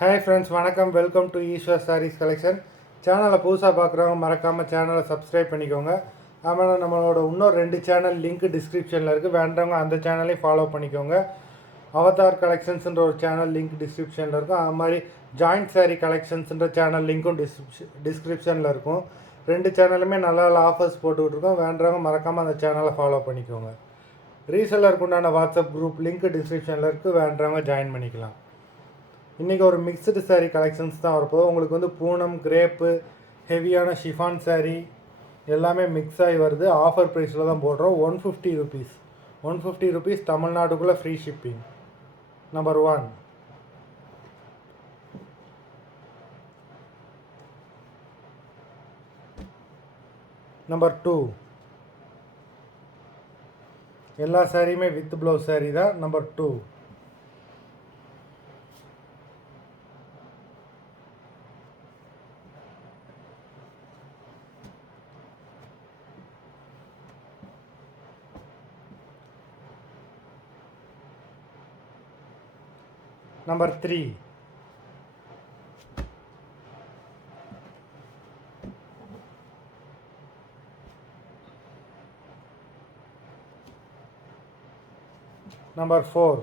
Hi friends, வணக்கம். Welcome to Eshwar sarees collection. சேனலை புதுசாக பார்க்குறவங்க மறக்காமல் சேனலை சப்ஸ்கிரைப் பண்ணிக்கோங்க. ஆமாம், நம்மளோட இன்னொரு 2 சேனல் லிங்க் டிஸ்கிரிப்ஷனில் இருக்குது. வேண்டவங்க அந்த சேனலையும் ஃபாலோ பண்ணிக்கோங்க. அவதார் கலெக்ஷன்ஸுன்ற ஒரு சேனல் லிங்க் டிஸ்கிரிப்ஷனில் இருக்கும். அது மாதிரி ஜாயிண்ட் சாரீ கலெக்ஷன்ஸுன்ற சேனல் லிங்க்கும் டிஸ்கிரிப்ஷனில் இருக்கும். 2 சேனலுமே நல்ல நல்ல ஆஃபர்ஸ் போட்டுக்கிட்டுருக்கோம். வேண்டவங்க மறக்காமல் அந்த சேனலை ஃபாலோ பண்ணிக்கோங்க. ரீசெல்லருக்கு உண்டான வாட்ஸ்அப் குரூப் லிங்க் டிஸ்கிரிப்ஷனில் இருக்குது. வேண்டவங்க ஜாயின் பண்ணிக்கலாம். இன்றைக்கி ஒரு மிக்சடு சாரீ கலெக்ஷன்ஸ் தான் வரப்போகுது. உங்களுக்கு வந்து பூனம், கிரேப்பு, ஹெவியான ஷிஃபான் சாரீ எல்லாமே மிக்ஸ் ஆகி வருது. ஆஃபர் ப்ரைஸில் தான் போடுறோம். 150 ருபீஸ். 150 ருபீஸ் தமிழ்நாட்டுக்குள்ளே ஃப்ரீ ஷிப்பிங். நம்பர் 1. நம்பர் 2. எல்லா சாரியுமே வித் ப்ளவுஸ் சாரீ தான். நம்பர் 2. Number 3. Number 4.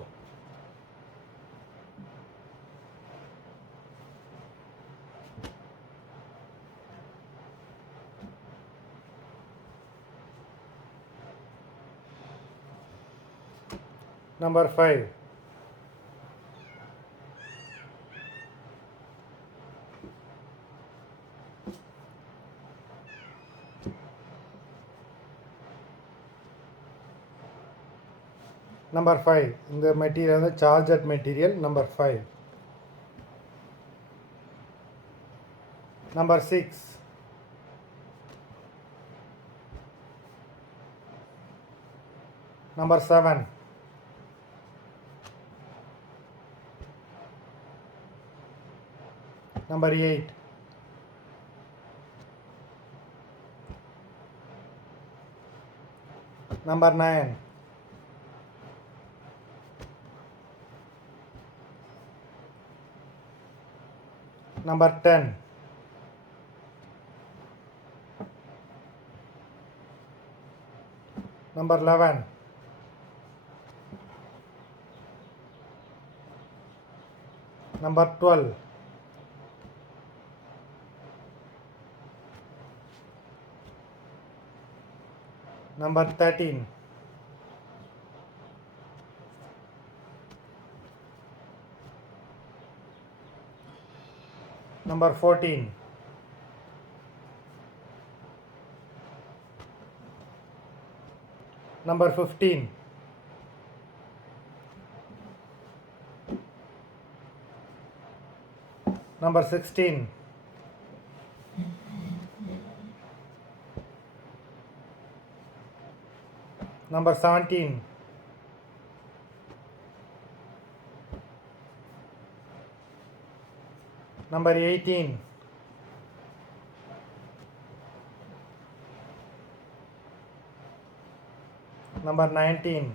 Number 5. Number 5. இந்த மெட்டீரியல் வந்து சார்ஜட் மெட்டீரியல். நம்பர் 5. நம்பர் 6. நம்பர் 7. நம்பர் 8. நம்பர் 9. Number 10. Number 11. Number 12. Number 13. Number 14. Number 15. Number 16. Number 17. Number 18. Number 19.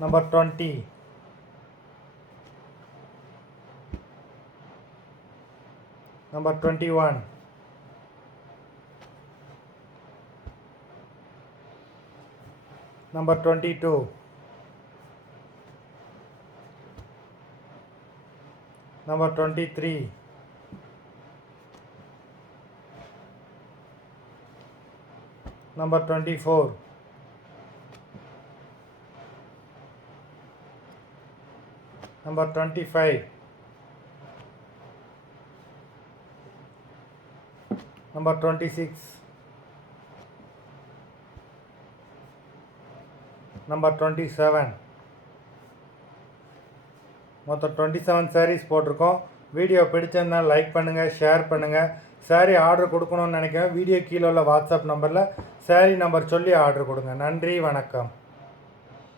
Number 20. Number 21. Number 22. Number 23. Number 24. Number 25. Number 26. Number 27. மொத்தம் 27 சாரீஸ் போட்டிருக்கோம். வீடியோ பிடிச்சிருந்தா லைக் பண்ணுங்கள், ஷேர் பண்ணுங்கள். சாரீ ஆர்டர் கொடுக்கணும்னு நினைக்கிறேன். வீடியோ கீழே உள்ள வாட்ஸ்அப் நம்பரில் சாரீ நம்பர் சொல்லி ஆர்டர் கொடுங்க. நன்றி, வணக்கம்.